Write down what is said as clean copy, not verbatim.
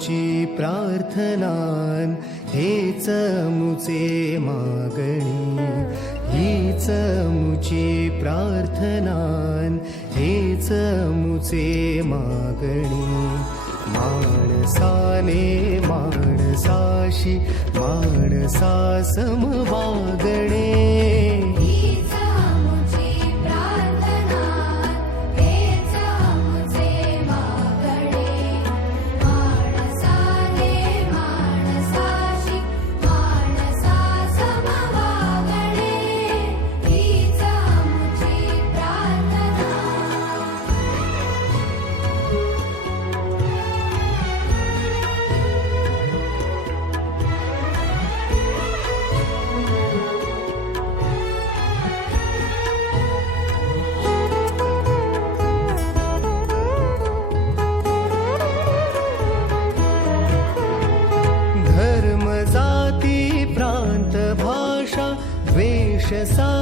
मुची प्रार्थनान हेच मुचे मागणी, हीच मुची प्रार्थनान हेच मुचे मागणी. माणसाने माणसाशी माणसा सम वागणे, भाषा द्वेष सा